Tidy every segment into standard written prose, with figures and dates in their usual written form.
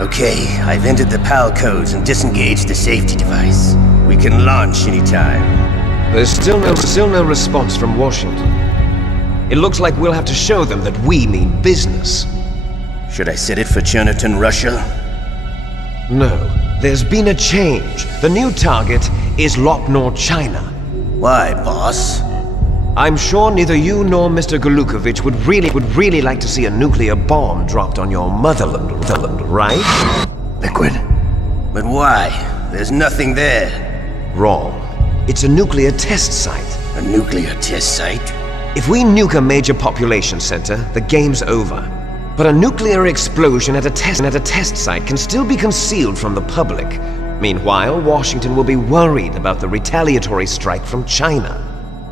Okay, I've entered the PAL codes and disengaged the safety device. We can launch anytime. There's still no response from Washington. It looks like we'll have to show them that we mean business. Should I set it for Cherniton, Russia? No, there's been a change. The new target is Lopnor, China. Why, boss? I'm sure neither you nor Mr. Golukovich would really like to see a nuclear bomb dropped on your motherland, right? Liquid. But why? There's nothing there. Wrong. It's a nuclear test site. A nuclear test site? If we nuke a major population center, the game's over. But a nuclear explosion at a test site can still be concealed from the public. Meanwhile, Washington will be worried about the retaliatory strike from China.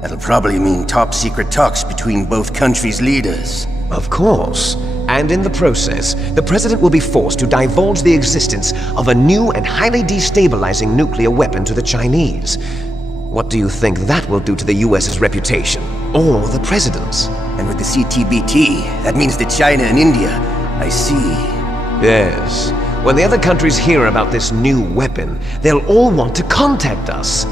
That'll probably mean top-secret talks between both countries' leaders. Of course. And in the process, the president will be forced to divulge the existence of a new and highly destabilizing nuclear weapon to the Chinese. What do you think that will do to the US's reputation? Or the president's? And with the CTBT, that means that China and India. I see. Yes. When the other countries hear about this new weapon, they'll all want to contact us.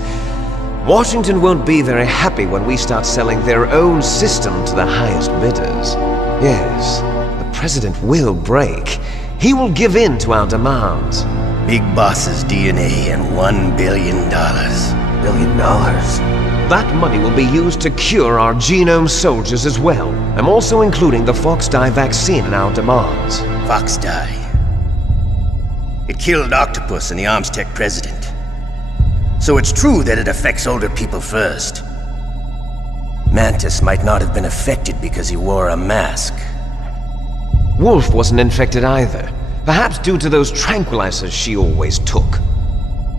Washington won't be very happy when we start selling their own system to the highest bidders. Yes, the president will break. He will give in to our demands. Big Boss's DNA and $1 billion. $1 billion? That money will be used to cure our genome soldiers as well. I'm also including the Fox-Die vaccine in our demands. Fox-Die? It killed Octopus and the Armstech president. So it's true that it affects older people first. Mantis might not have been affected because he wore a mask. Wolf wasn't infected either. Perhaps due to those tranquilizers she always took.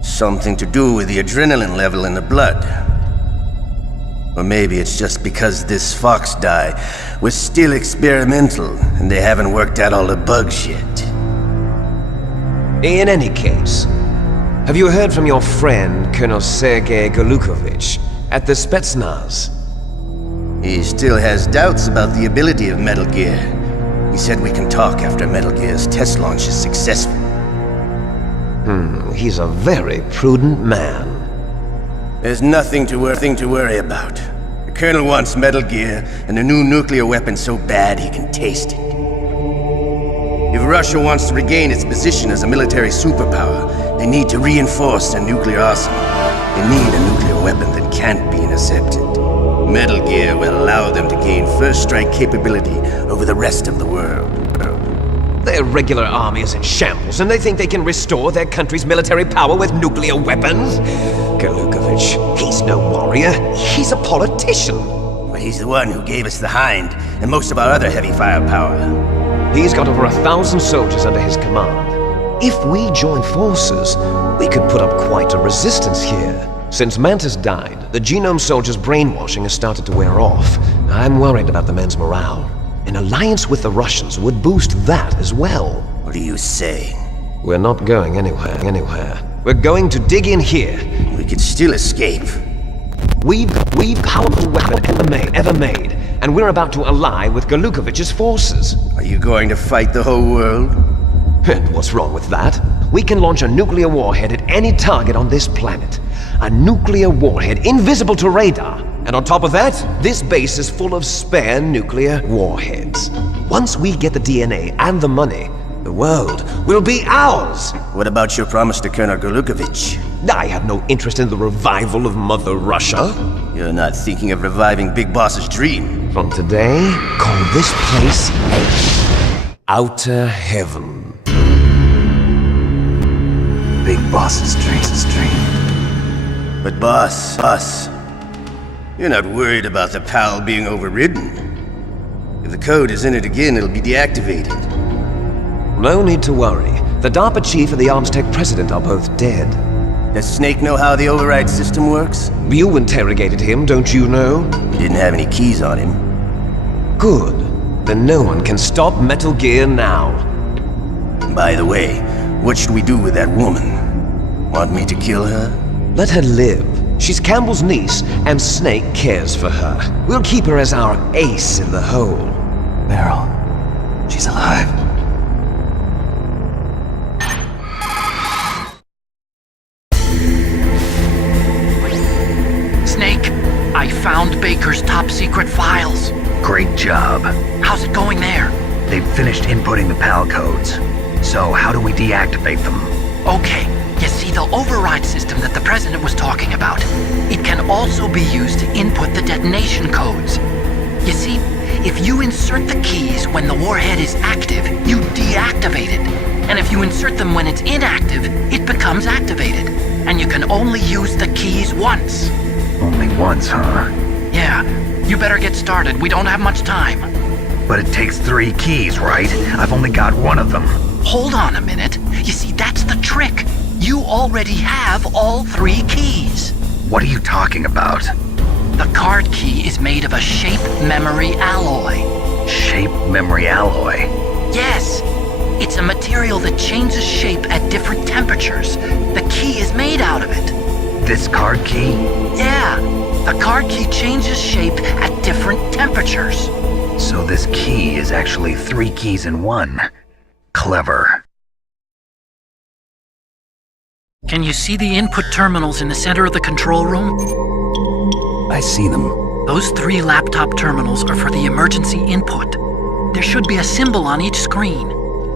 Something to do with the adrenaline level in the blood. Or maybe it's just because this Fox-Die was still experimental and they haven't worked out all the bugs yet. In any case, have you heard from your friend, Colonel Sergei Golukovich, at the Spetsnaz? He still has doubts about the ability of Metal Gear. He said we can talk after Metal Gear's test launch is successful. He's a very prudent man. There's nothing to worry about. The Colonel wants Metal Gear and a new nuclear weapon so bad he can taste it. If Russia wants to regain its position as a military superpower, they need to reinforce their nuclear arsenal. They need a nuclear weapon that can't be intercepted. Metal Gear will allow them to gain first strike capability over the rest of the world. Their regular army is in shambles, and they think they can restore their country's military power with nuclear weapons? Golukovich, he's no warrior. He's a politician. But he's the one who gave us the Hind and most of our other heavy firepower. He's got over 1,000 soldiers under his command. If we join forces, we could put up quite a resistance here. Since Mantis died, the genome soldiers' brainwashing has started to wear off. I'm worried about the men's morale. An alliance with the Russians would boost that as well. What are you saying? We're not going anywhere. We're going to dig in here. We could still escape. We've powerful weapon ever made, and we're about to ally with Golukovich's forces. Are you going to fight the whole world? And what's wrong with that? We can launch a nuclear warhead at any target on this planet. A nuclear warhead invisible to radar. And on top of that, this base is full of spare nuclear warheads. Once we get the DNA and the money, the world will be ours! What about your promise to Colonel Golukovich? I have no interest in the revival of Mother Russia. You're not thinking of reviving Big Boss's dream. From today, call this place Outer Heaven. Big Boss's dream. But boss, you're not worried about the PAL being overridden. If the code is in it again, it'll be deactivated. No need to worry. The DARPA chief and the Armstech president are both dead. Does Snake know how the override system works? You interrogated him, don't you know? He didn't have any keys on him. Good. Then no one can stop Metal Gear now. By the way, what should we do with that woman? Want me to kill her? Let her live. She's Campbell's niece, and Snake cares for her. We'll keep her as our ace in the hole. Meryl, she's alive. They've finished inputting the PAL codes. So how do we deactivate them? Okay, you see the override system that the President was talking about? It can also be used to input the detonation codes. You see, if you insert the keys when the warhead is active, you deactivate it. And if you insert them when it's inactive, it becomes activated. And you can only use the keys once. Only once, huh? Yeah, you better get started. We don't have much time. But it takes 3 keys, right? I've only got one of them. Hold on a minute. You see, that's the trick. You already have all 3 keys. What are you talking about? The card key is made of a shape memory alloy. Shape memory alloy? Yes. It's a material that changes shape at different temperatures. The key is made out of it. This card key? Yeah. The card key changes shape at different temperatures. So this key is actually 3 keys in one. Clever. Can you see the input terminals in the center of the control room? I see them. Those 3 laptop terminals are for the emergency input. There should be a symbol on each screen.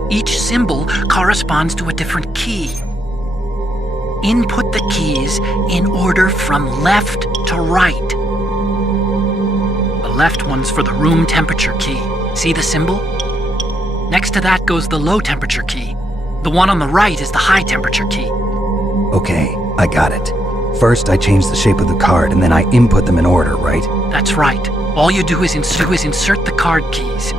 Each symbol corresponds to a different key. Input the keys in order from left to right. The left one's for the room temperature key. See the symbol? Next to that goes the low temperature key. The one on the right is the high temperature key. Okay, I got it. First, I change the shape of the card, and then I input them in order, right? That's right. All you do is insert the card keys.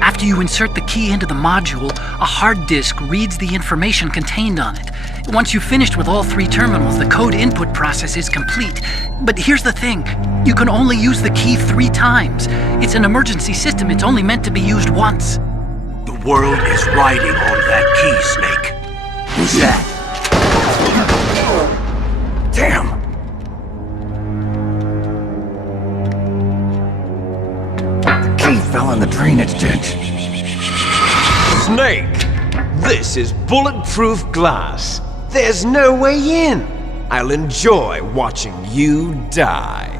After you insert the key into the module, a hard disk reads the information contained on it. Once you've finished with all 3 terminals, the code input process is complete. But here's the thing. You can only use the key 3 times. It's an emergency system. It's only meant to be used once. The world is riding on that key, Snake. Who's that? Damn! The key fell in the drainage ditch. Snake! This is bulletproof glass. There's no way in. I'll enjoy watching you die.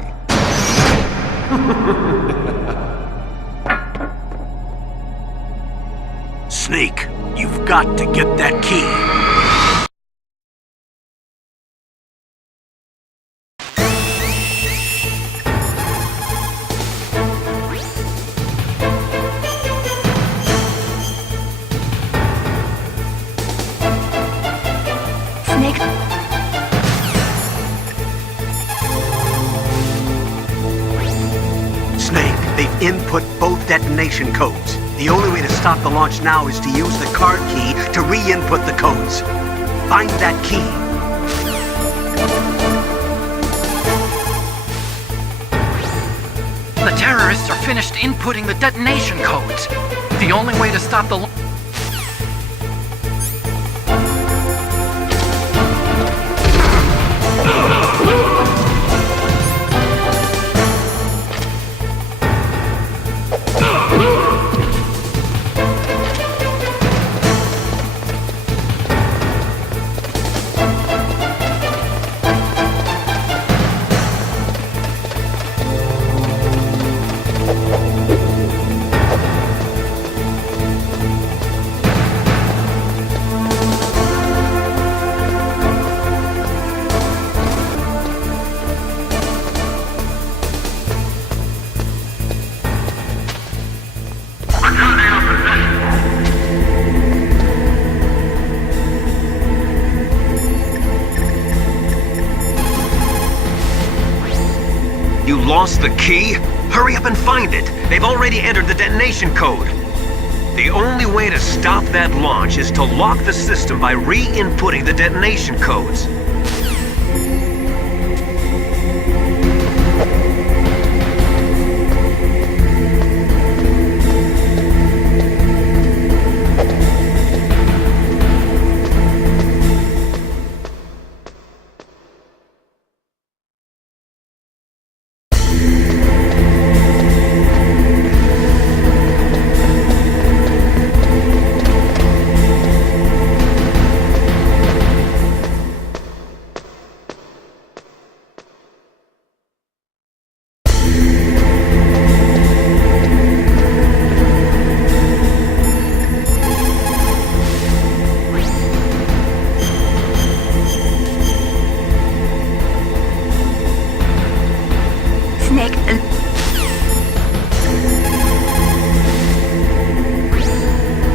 Snake, you've got to get that key. Snake, they've input both detonation codes. The only way to stop the launch now is to use the card key to re-input the codes. Find that key. The terrorists are finished inputting the detonation codes. The only way to stop the You lost the key? Hurry up and find it. They've already entered the detonation code. The only way to stop that launch is to lock the system by re-inputting the detonation codes.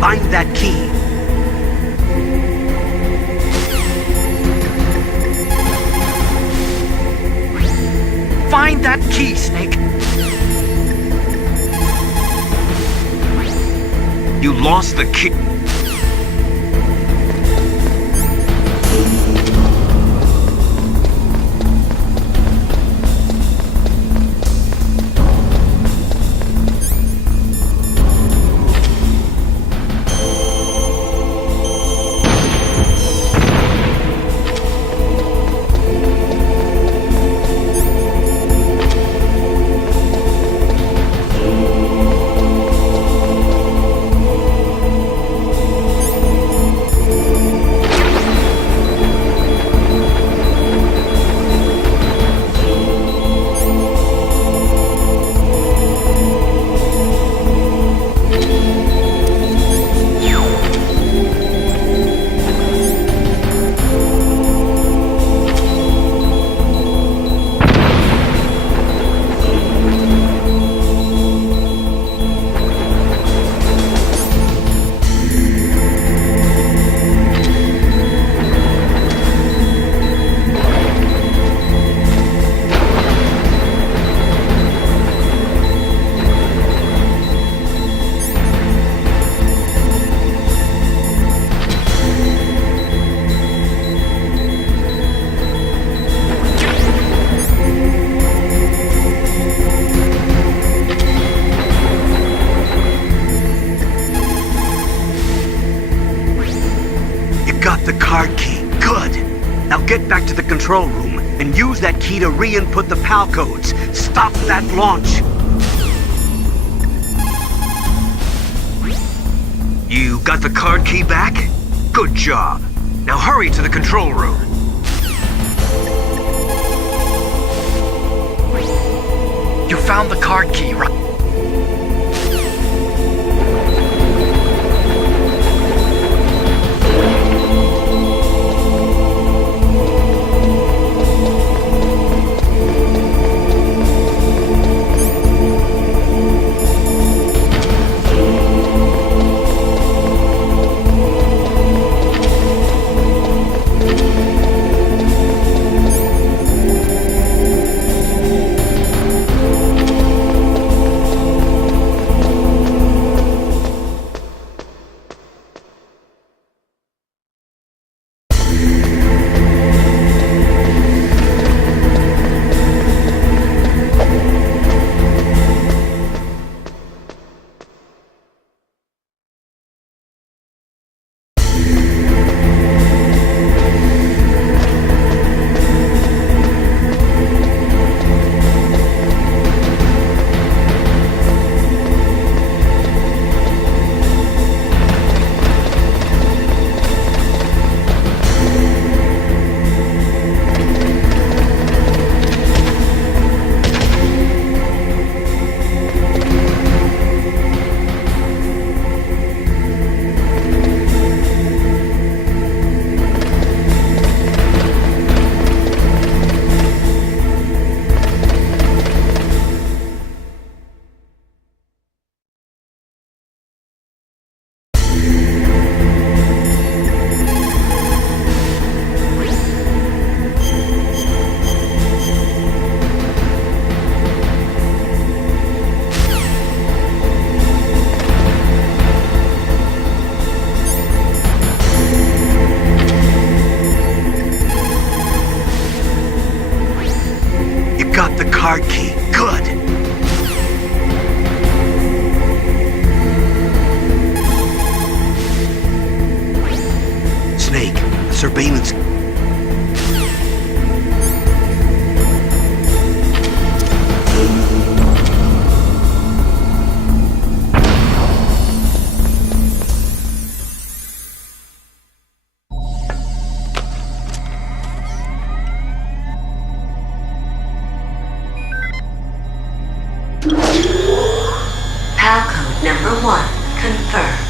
Find that key. Find that key, Snake. You lost the key. Get back to the control room and use that key to re-input the PAL codes. Stop that launch! You got the card key back? Good job. Now hurry to the control room. You found the card key, right? Card key. Good. Snake, the surveillance. PAL code number 1, confirmed.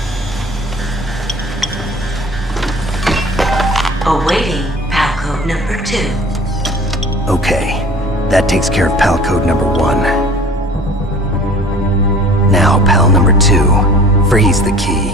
Awaiting PAL code number 2. Okay, that takes care of PAL code number 1. Now, PAL number 2, freeze the key.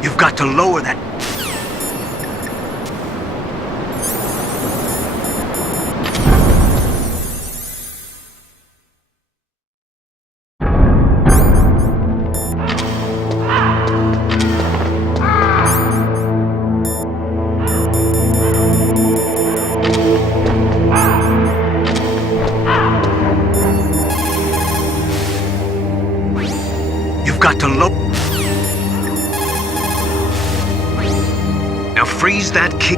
You've got to lower that. You've got to lower. Now freeze that key.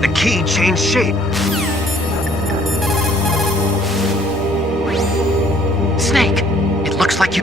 The key changed shape. Snake, it looks like you...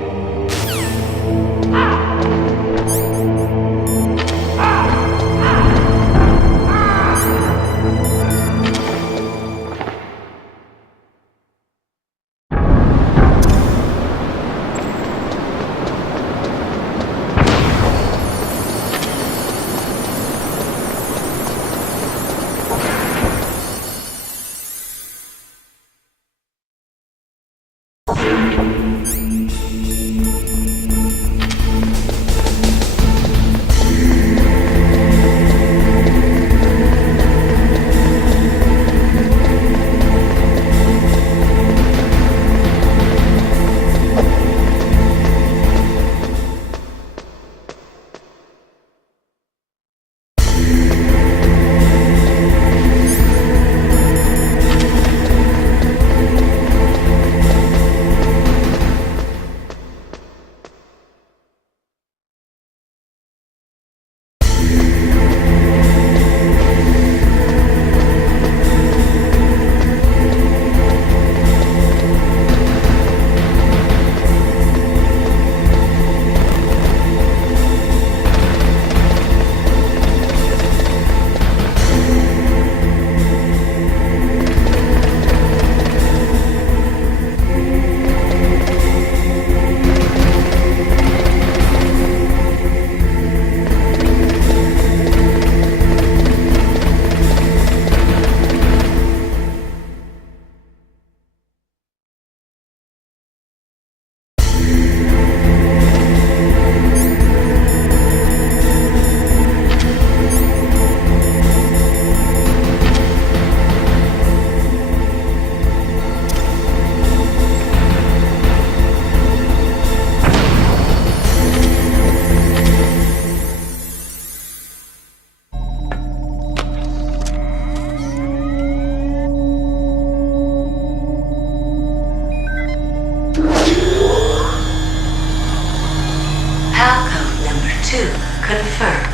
Confirmed.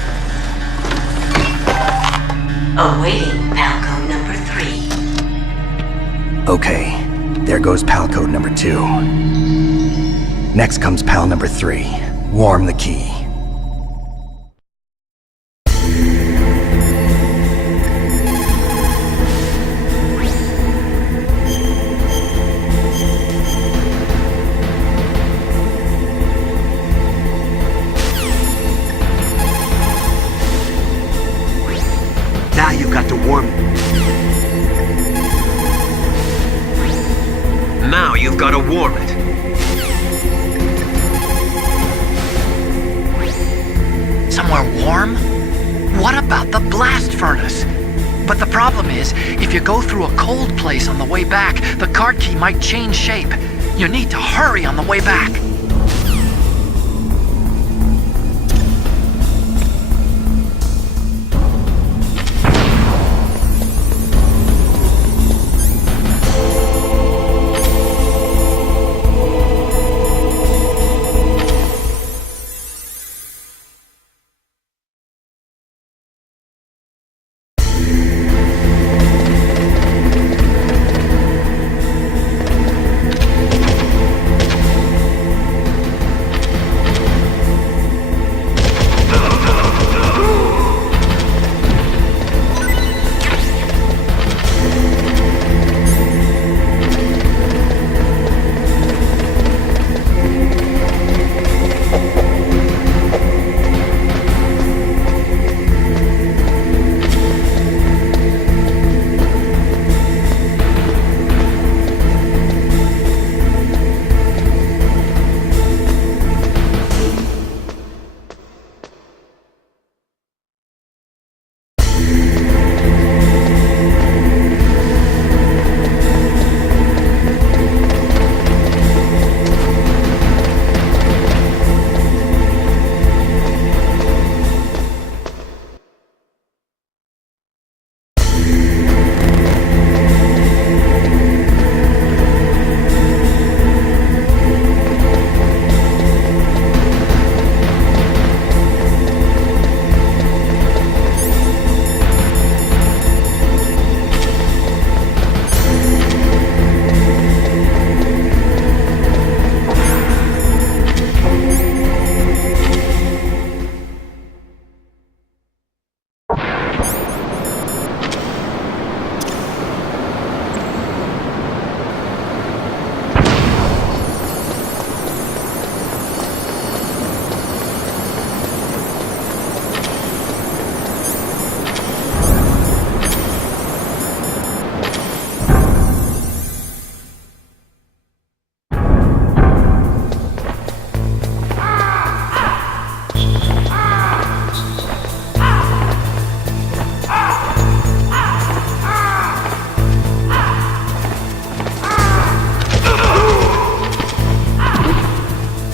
Awaiting PAL code number 3. Okay, there goes PAL code number 2. Next comes PAL number 3. Warm the key. Now you've got to warm What about the blast furnace? But the problem is, if you go through a cold place on the way back, the card key might change shape. You need to hurry on the way back.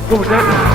What was that?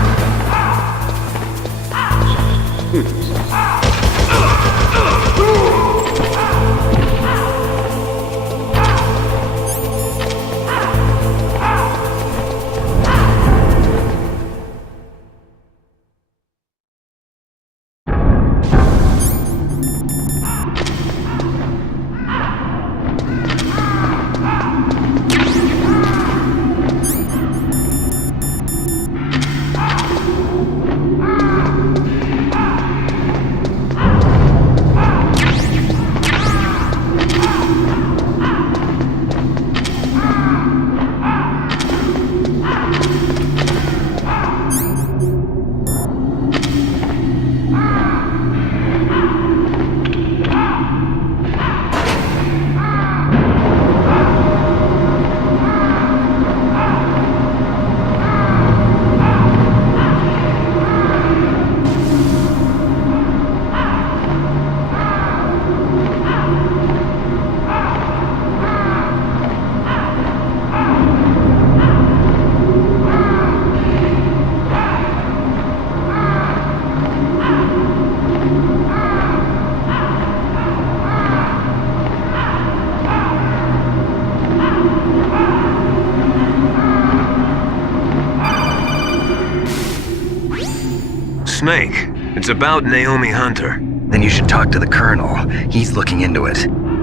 Snake, it's about Naomi Hunter. Then you should talk to the Colonel. He's looking into it.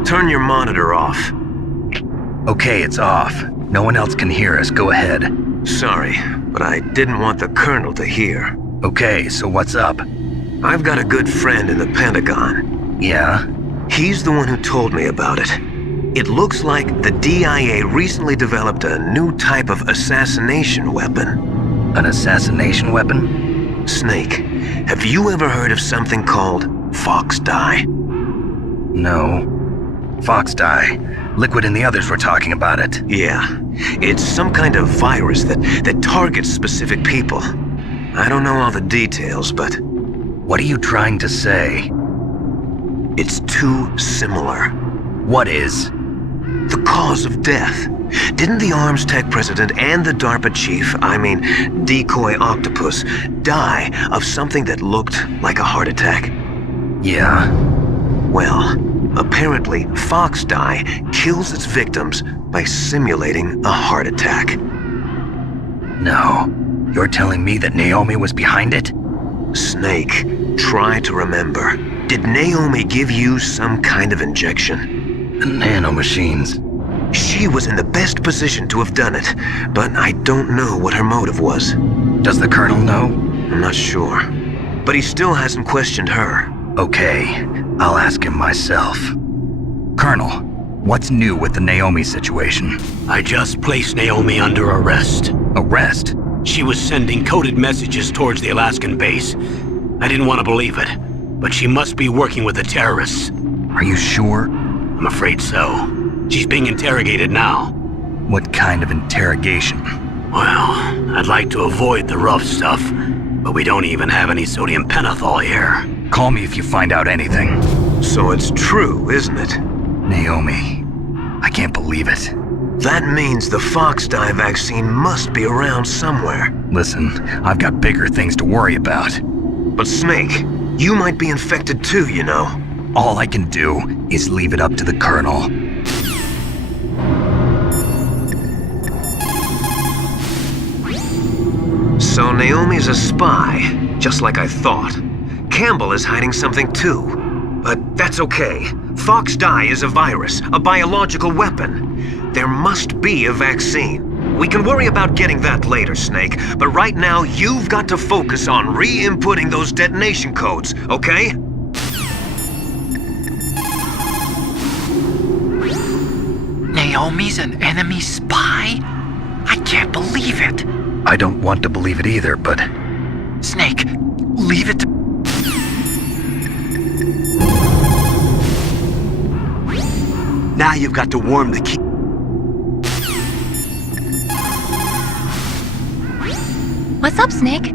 Turn your monitor off. Okay, it's off. No one else can hear us. Go ahead. Sorry, but I didn't want the Colonel to hear. Okay, so what's up? I've got a good friend in the Pentagon. Yeah? He's the one who told me about it. It looks like the DIA recently developed a new type of assassination weapon. An assassination weapon? Snake, have you ever heard of something called Fox Dye? No. Fox Dye. Liquid and the others were talking about it. Yeah. It's some kind of virus that targets specific people. I don't know all the details, but... What are you trying to say? It's too similar. What is? The cause of death. Didn't the Arms Tech president and the DARPA chief, Decoy Octopus, die of something that looked like a heart attack? Yeah. Well, apparently Fox Die kills its victims by simulating a heart attack. No. You're telling me that Naomi was behind it? Snake, try to remember. Did Naomi give you some kind of injection? The nanomachines. She was in the best position to have done it, but I don't know what her motive was. Does the Colonel know? I'm not sure. But he still hasn't questioned her. Okay, I'll ask him myself. Colonel, what's new with the Naomi situation? I just placed Naomi under arrest. Arrest? She was sending coded messages towards the Alaskan base. I didn't want to believe it, but she must be working with the terrorists. Are you sure? I'm afraid so. She's being interrogated now. What kind of interrogation? Well, I'd like to avoid the rough stuff, but we don't even have any sodium pentothal here. Call me if you find out anything. So it's true, isn't it? Naomi, I can't believe it. That means the Fox Die vaccine must be around somewhere. Listen, I've got bigger things to worry about. But Snake, you might be infected too, you know. All I can do is leave it up to the Colonel. So Naomi's a spy, just like I thought. Campbell is hiding something too. But that's okay. Fox Die is a virus, a biological weapon. There must be a vaccine. We can worry about getting that later, Snake, but right now you've got to focus on re-inputting those detonation codes, okay? Naomi's an enemy spy? I can't believe it. I don't want to believe it either, but... Snake, leave it to... Now you've got to warm the key. What's up, Snake?